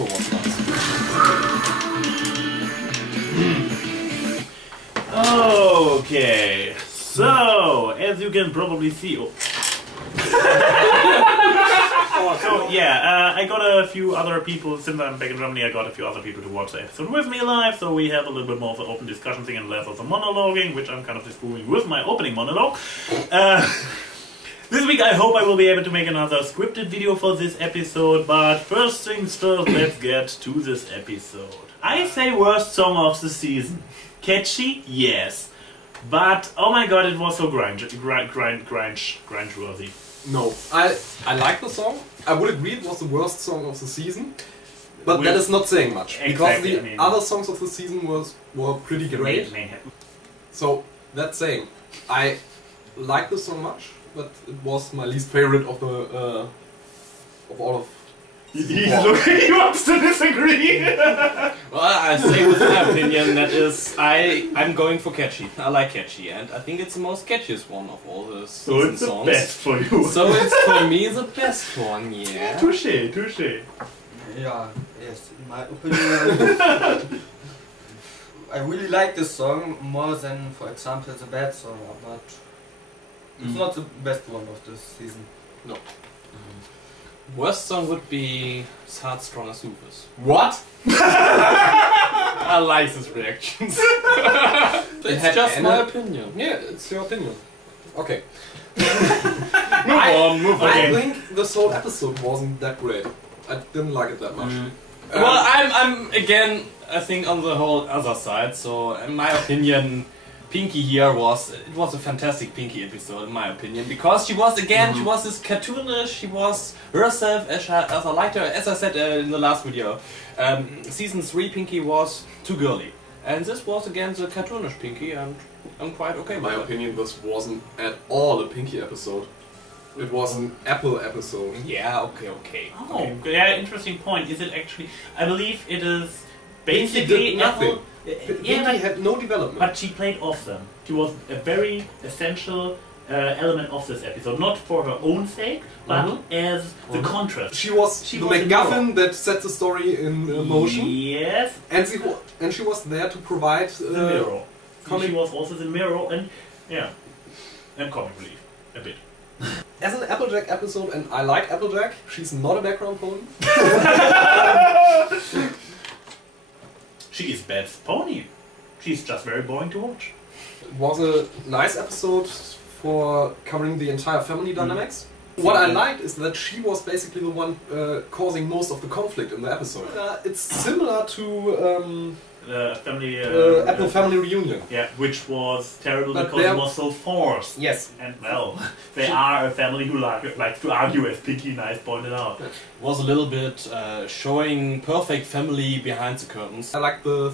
outro was nice. Okay, so as you can probably see, so yeah, I got a few other people, since I'm back in Germany, I got a few other people to watch the episode with me live, so we have a little bit more of an open discussion thing and less of the monologuing, which I'm kind of disproving with my opening monologue. This week I hope I will be able to make another scripted video for this episode, but first things first, let's get to this episode. I say worst song of the season. Catchy? Yes. But, oh my god, it was so grunge-worthy. No, I like the song. I would agree it was the worst song of the season, but that is not saying much, because the other songs of the season were pretty great. So that's saying, I like the song much, but it was my least favorite of the of all of. He's looking, he wants to disagree. Well, I say with my opinion, that is, I'm going for catchy. I like catchy, and I think it's the most catchiest one of all the so it's songs. The best for you. So it's for me the best one, yeah. Touché, touché. Yeah, yes, in my opinion, I really like this song more than, for example, the bad song, but it's not the best one of this season. No. Worst song would be Hard Stronger Sufis. What? I like his reactions. It's just my opinion. Yeah, it's your opinion. Okay. Move on. I think this whole episode wasn't that great. I didn't like it that much. Well, I'm again, I think, on the whole other side. So, in my opinion, Pinkie here was a fantastic Pinkie episode, in my opinion, because she was again, she was this cartoonish, she was herself as I liked her, as I said in the last video. Season 3 Pinkie was too girly, and this was again the cartoonish Pinkie, and I'm quite okay with it. In my opinion, this wasn't at all a Pinkie episode. It was an Apple episode. Yeah, okay. Oh, yeah, interesting point. Is it actually? I believe it is basically nothing. Apple. Pinkie had no development. But she played off them. She was a very essential element of this episode, not for her own sake, but as the contrast. She was the MacGuffin that set the story in motion. Yes. And she was there to provide the mirror. She was also the mirror and comic relief a bit. As an Applejack episode, and I like Applejack, she's not a background pony. She is Beth's pony. She's just very boring to watch. It was a nice episode for covering the entire family dynamics. What I liked is that she was basically the one causing most of the conflict in the episode. It's similar to Apple Family Reunion. Yeah, which was terrible but because it was so forced. Yes. And well, they are a family who likes to argue, as Pinkie nice pointed out. It was a little bit showing perfect family behind the curtains. I like the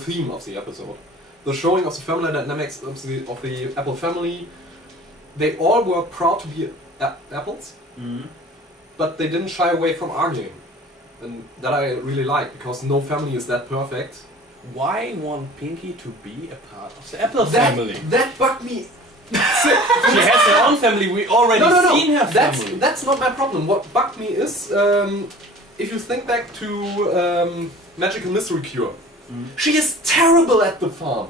theme of the episode. The showing of the family dynamics of the Apple family. They all were proud to be apples, but they didn't shy away from arguing. And that I really like, because no family is that perfect. Why want Pinkie to be a part of the Apple family? That bugged me. She has her own family, we already seen her family. That's not my problem. What bugged me is, if you think back to Magical Mystery Cure, she is terrible at the farm.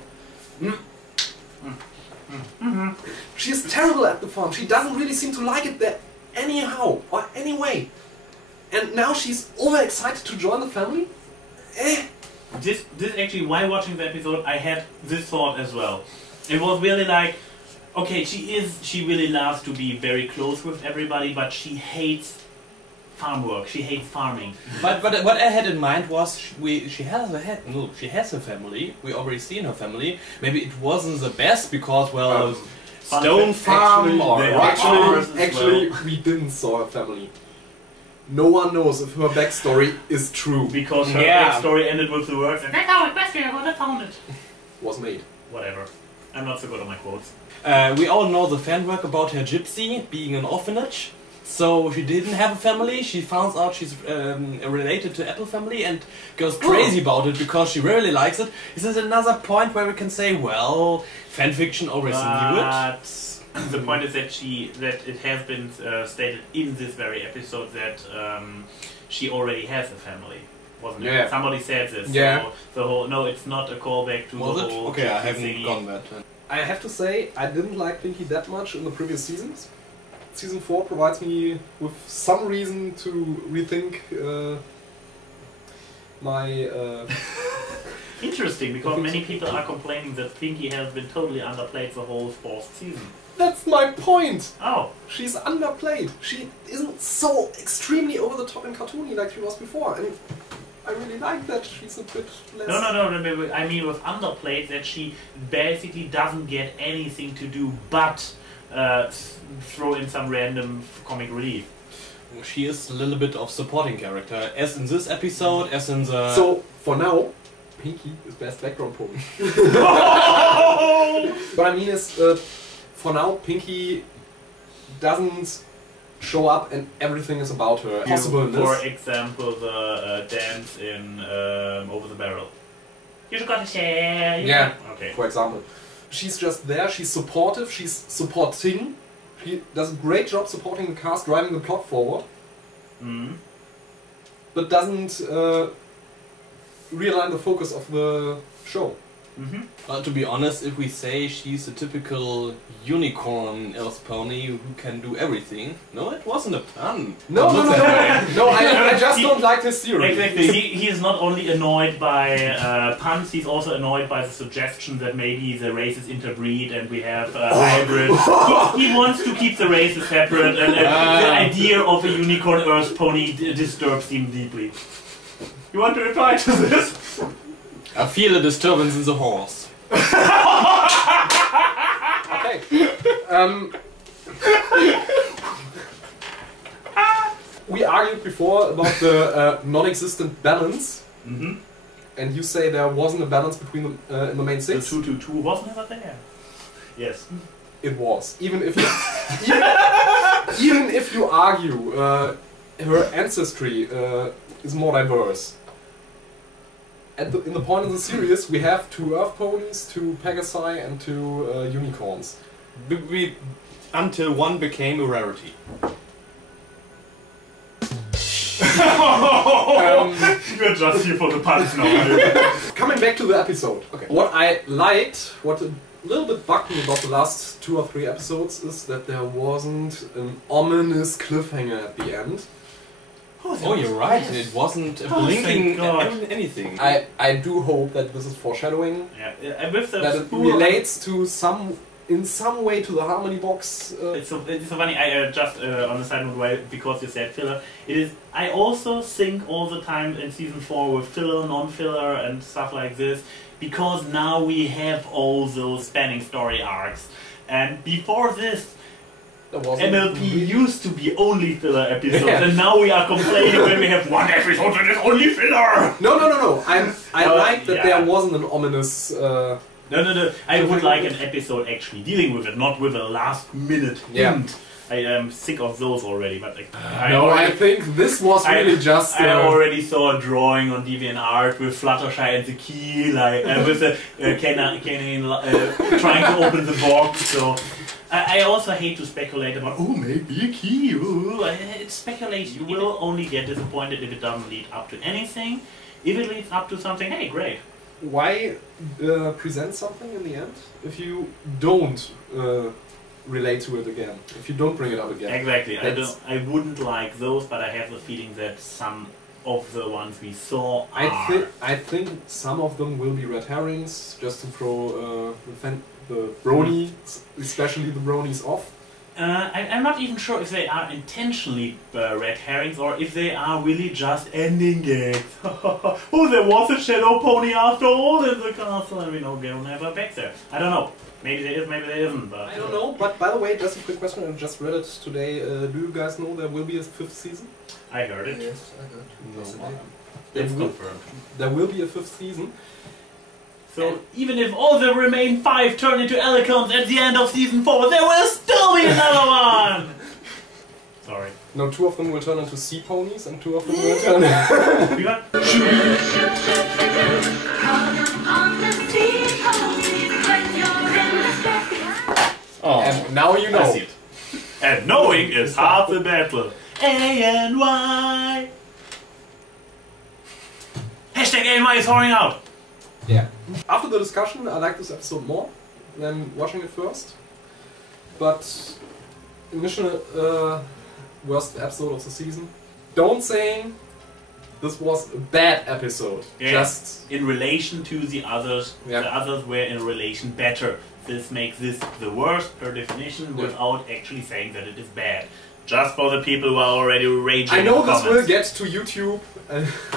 She is terrible at the farm. She doesn't really seem to like it there anyhow, or anyway. And now she's overexcited to join the family? This actually, while watching the episode, I had this thought as well. It was really like, okay, she really loves to be very close with everybody, but she hates farm work. She hates farming. But what I had in mind was she has a family. We already seen her family. Maybe it wasn't the best because stone farm or rock farm. Actually, we didn't saw her family. No one knows if her backstory is true. Because her backstory ended with the words, and that's how it found it. Was made. Whatever. I'm not so good on my quotes. We all know the fan work about her gypsy being an orphanage. So she didn't have a family, she finds out she's related to Apple family and goes crazy about it because she really likes it. Is this another point where we can say, well, fanfiction always knew it? The point is that it has been stated in this very episode that she already has a family. wasn't Yeah. it? Somebody said this. Yeah. So the whole no, it's not a callback to Was the it? whole. Okay, I haven't thingy. gone that. I have to say, I didn't like Pinkie that much in the previous seasons. Season 4 provides me with some reason to rethink my... Interesting, because many people are complaining that Pinkie has been totally underplayed the whole 4th season. That's my point! Oh. She's underplayed. She isn't so extremely over the top and cartoony like she was before. And I really like that she's a bit less... No, I mean with underplayed that she basically doesn't get anything to do but throw in some random comic relief. She is a little bit of supporting character, as in this episode, as in the... So, for now, Pinkie is best background pony. What I mean is, for now, Pinkie doesn't show up and everything is about her. For example, the dance in Over the Barrel. You got to share. Yeah, okay. For example. She's just there, she's supportive, she's supporting. She does a great job supporting the cast, driving the plot forward. But doesn't realign the focus of the show. Well, to be honest, if we say she's a typical unicorn elf pony who can do everything... No, it wasn't a pun. No, I just don't like this theory. Exactly, he is not only annoyed by puns, he's also annoyed by the suggestion that maybe the races interbreed and we have hybrids. He wants to keep the races separate, and the idea of a unicorn earth pony disturbs him deeply. You want to reply to this? I feel a disturbance in the horse. Okay. We argued before about the non-existent balance, and you say there wasn't a balance between the in the main 6. The 2-2-2 was never there. Yes. It was. Even if you, even if you argue her ancestry is more diverse. In the point of the series, we have 2 Earth ponies, 2 Pegasi, and 2 unicorns. Until one became a rarity. You're just here for the puns now. Coming back to the episode. Okay. What I liked, what a little bit bugged me about the last 2 or 3 episodes is that there wasn't an ominous cliffhanger at the end. Oh, you're right. It wasn't a blinking anything. I do hope that this is foreshadowing. Yeah, with the that it relates to in some way to the Harmony box. It's so funny. I just on the side note, because you said filler, it is. I also think all the time in season 4 with filler, non-filler, and stuff like this, because now we have all those spanning story arcs, and before this. MLP used to be only filler episodes, and now we are complaining when we have one episode that is only filler! No. I like that there wasn't an ominous... No. I would like an episode actually dealing with it, not with a last minute hint. I am sick of those already, but I think this was really just... I already saw a drawing on DeviantArts with Fluttershy and the key, like with the canon trying to open the box, so... I also hate to speculate about, oh, maybe a key, it's speculation. You will only get disappointed if it doesn't lead up to anything. If it leads up to something, hey, great. Why present something in the end if you don't relate to it again? If you don't bring it up again? Exactly. I wouldn't like those, but I have the feeling that some of the ones we saw are... I think some of them will be red herrings, just to throw the bronies, especially the bronies, off. I'm not even sure if they are intentionally red herrings or if they are really just ending gags. Oh, there was a shadow pony after all in the castle, and we know they'll never back there. I don't know. Maybe there is, maybe there isn't. But I don't know. But by the way, just a quick question. I just read it today. Do you guys know there will be a 5th season? I heard it. Yes, I heard it. No. It's confirmed. There will be a 5th season. So even if all the remaining 5 turn into Alicorns at the end of season 4, there will still be another one! Sorry. No, 2 of them will turn into sea ponies and 2 of them will turn Oh. And now you know. I see it. And knowing is half the battle. AnY! AnY is whoring out! Yeah. After the discussion, I like this episode more than watching it first. But initial worst episode of the season. Don't say this was a bad episode. Yeah. Just in relation to the others, the others were in relation better. This makes this the worst per definition without actually saying that it is bad. Just for the people who are already raging. I know this will get to YouTube.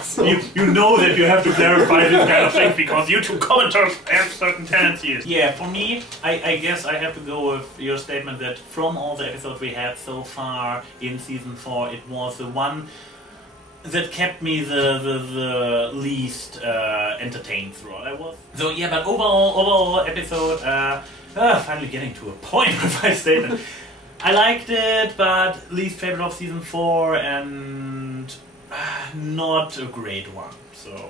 So you know that you have to clarify this kind of thing because YouTube commenters have certain tendencies. Yeah, for me, I guess I have to go with your statement that from all the episodes we had so far in season 4, it was the one that kept me the least entertained throughout. So yeah, but overall episode, finally getting to a point with my statement. I liked it, but least favorite of season 4 and not a great one. So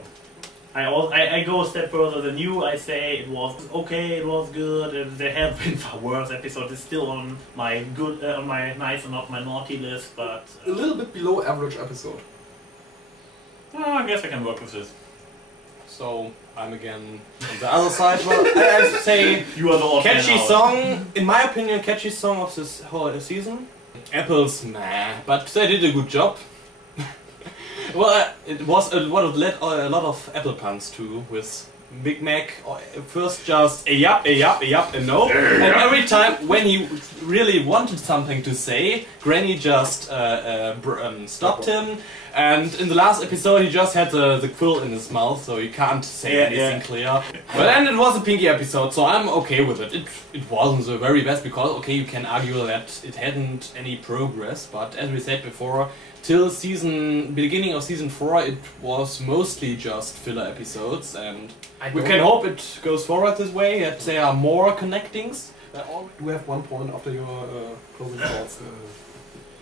I go a step further than you. I say it was okay, it was good, and there have been far worse episodes. It's still on my good, on my nice and not my naughty list, but a little bit below average episode. I guess I can work with this. So I'm again on the other side. Well, I have to say, you are the catchy song. In my opinion, catchy song of this whole season. Apples, meh, but they did a good job. Well, it was a lot of apple puns too with Big Mac. First just a yup, and no. And every time when he really wanted something to say, Granny just stopped him. And in the last episode he just had the quill in his mouth, so he can't say anything clear. But then it was a Pinkie episode, so I'm okay with it. It wasn't the very best because, okay, you can argue that it hadn't any progress, but as we said before, till beginning of season 4 it was mostly just filler episodes, and we can hope it goes forward this way, that there are more connectings. We have one point after your closing thoughts.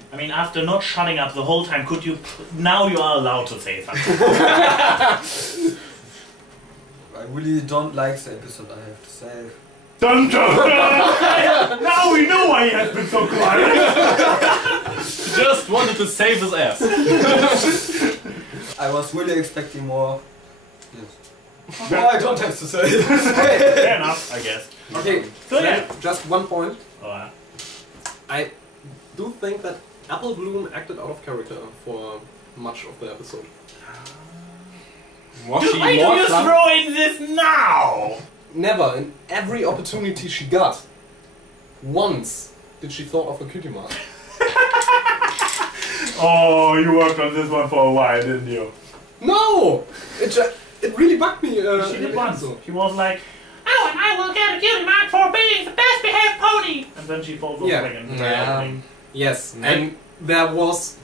I mean, after not shutting up the whole time, could you... Now you are allowed to say something. I really don't like the episode, I have to say. Dun dun! Now we know why he has been so quiet. Just wanted to save his ass. I was really expecting more. Yes. No, I don't have to say. Fair enough, I guess. Okay, so yeah. Just one point. Oh, I do think that Apple Bloom acted out of character for much of the episode. Why do you throw in this now? Never, in every opportunity she got, once did she thought of a cutie mark. Oh, you worked on this one for a while, didn't you? No! It really bugged me. She did once. She was like, oh, and I will get a cutie mark for being the best behaved pony! And then she falls off again. Yes, and there was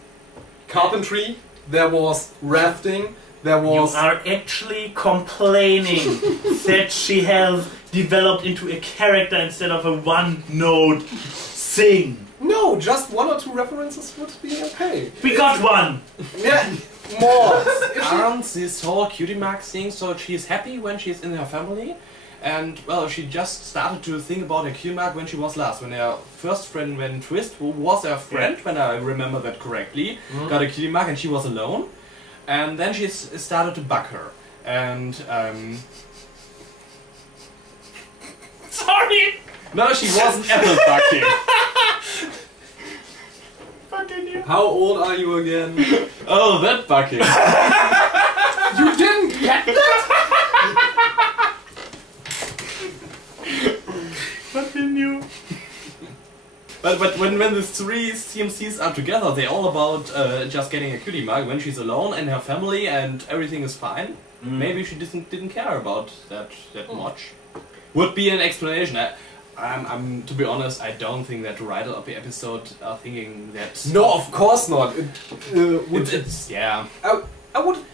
carpentry, there was rafting, there was... You are actually complaining that she has developed into a character instead of a one-note thing. No, just 1 or 2 references would be okay. We got one! Yeah, more! Aren't this whole cutie mark thing, so she's happy when she's in her family? And, well, she just started to think about her cutie mark when she was last. When her first friend, when Twist, who was her friend, when I remember that correctly, got a cutie mark and she was alone. And then she started to bug her. And, Sorry! No, she wasn't apple bugging. Continue. How old are you again? Oh, that bugging. You didn't get that? Continue. But when the 3 CMCs are together, they're all about just getting a cutie mark when she's alone and her family and everything is fine. Maybe she didn't care about that much. Would be an explanation. I'm to be honest, I don't think that the writer of the episode are thinking that. No, of course not. It's yeah. I wouldn't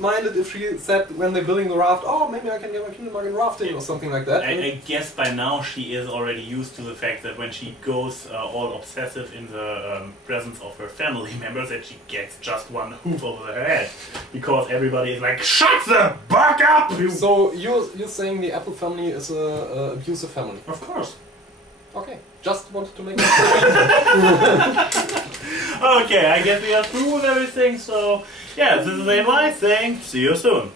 mind it if she said when they're building the raft, oh, maybe I can get my cutie mark in rafting or something like that. I guess by now she is already used to the fact that when she goes all obsessive in the presence of her family members, that she gets just one hoof over her head. Because everybody is like, shut the fuck up! So you're saying the Apple family is a abusive family? Of course. Okay, just wanted to make that Okay, I guess we are through with everything, so yeah, this is AnY saying see you soon.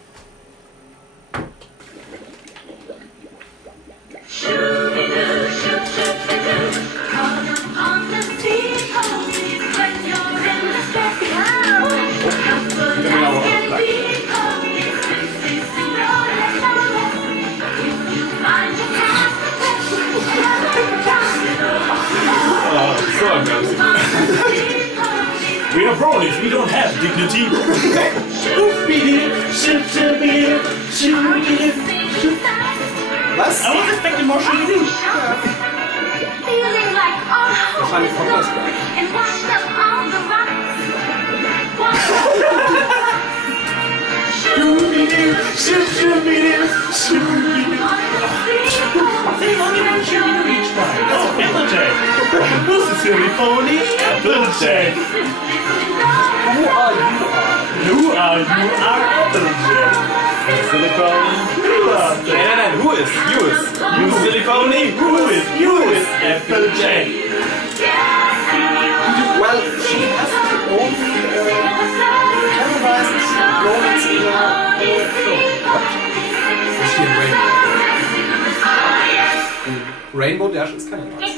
So embarrassing. We are bronies, we don't have dignity. Was? I was expecting more shooby-doo. Wahrscheinlich kommt das gleich. Oh, Applejack! Who's the silly pony? Applejack! Who are you? Who are you? Are Applejack! Silly pony? Who are they? Who is? You is. You silly pony? Who is? You is Applejack! Well, she has to only canonized romance in the show. What? Is she in Rainbow? Rainbow Dash is canonized.